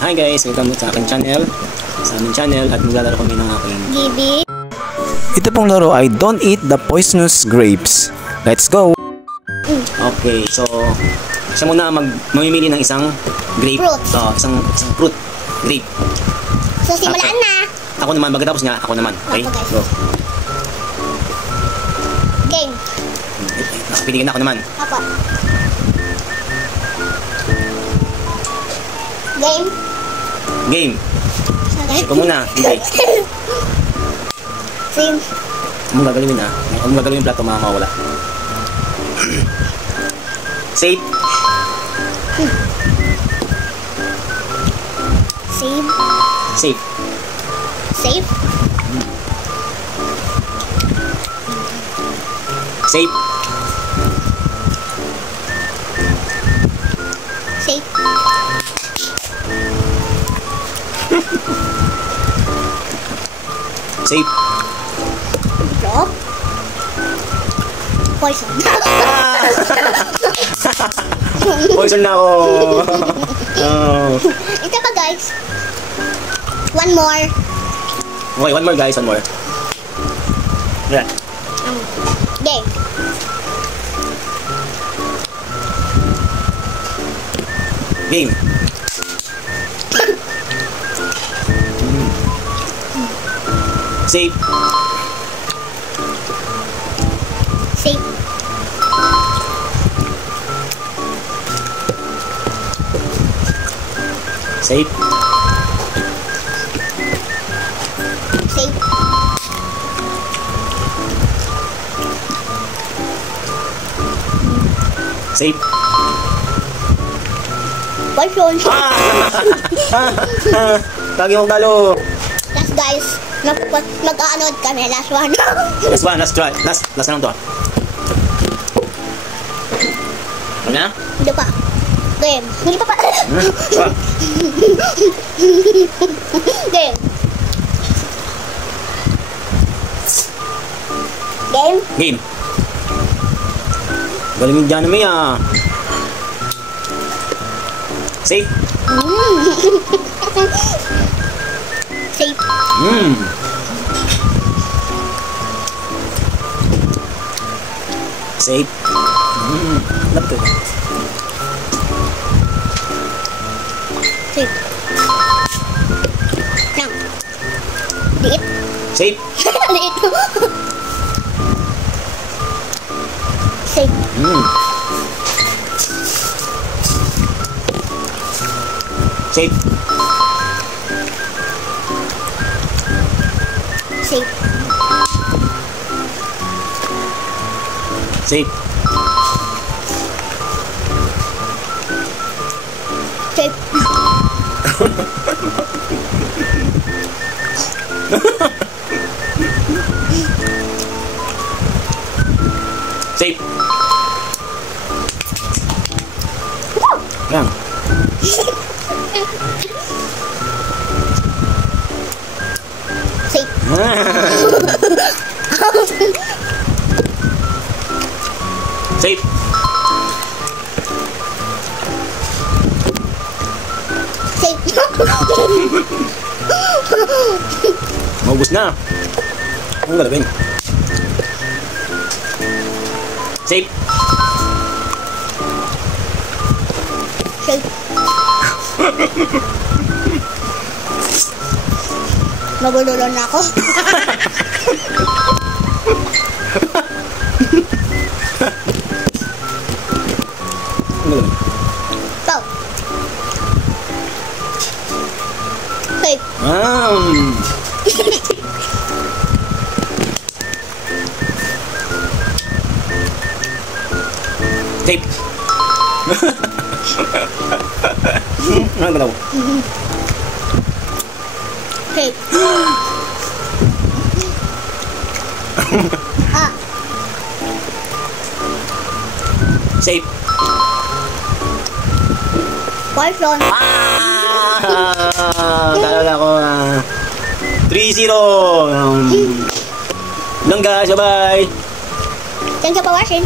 Hi guys, welcome sa aking channel. Sa aming channel at maglalaro kami ng aking Gibi. Ito pong laro ay Don't Eat the Poisonous Grapes. Let's go! Okay, so siya muna mamimili ng isang grape. Fruit. Isang fruit. Grape. So simulaan na. Ako naman, pagkatapos niya, ako naman. Okay? Okay. Go. Game. Nakapili na ako naman. Apo. Game. Game. Okay. Ikaw muna. Okay. Sim. Ang gagalawin ha. Ang gagalawin yung plato, mawawala. Safe. Save. Safe. Save. Safe. Save. Safe. Drop. Poison. Poison na ako. Oh. Ito pa guys. One more. Okay, one more guys, one more. Yeah. Game. Game. Safe. Save. Safe. Save. Safe. Poison. Lagi mong talo. Last guys. Mag-aanod kami. Last one. Last one, last try. Last na lang to. Ano na? Hindi pa. Game. Hindi pa pa. Game. Game. Game. Galing yung dyan namin ah. Safe. Save. Safe. Love to. Save. Nang. Liit. Safe. Liit. Save. Safe. Save. Safe. Save. Safe. Yan. Save. Safe. Save. Maubos na. Ang galawin. Safe. Save. Nagululo na ako. Ang galawin. Go. Save. Safe. Ang galaw. Save. Safe. Poison. Talaga ako 3-0. Lang guys, bye-bye. Thank you for watching.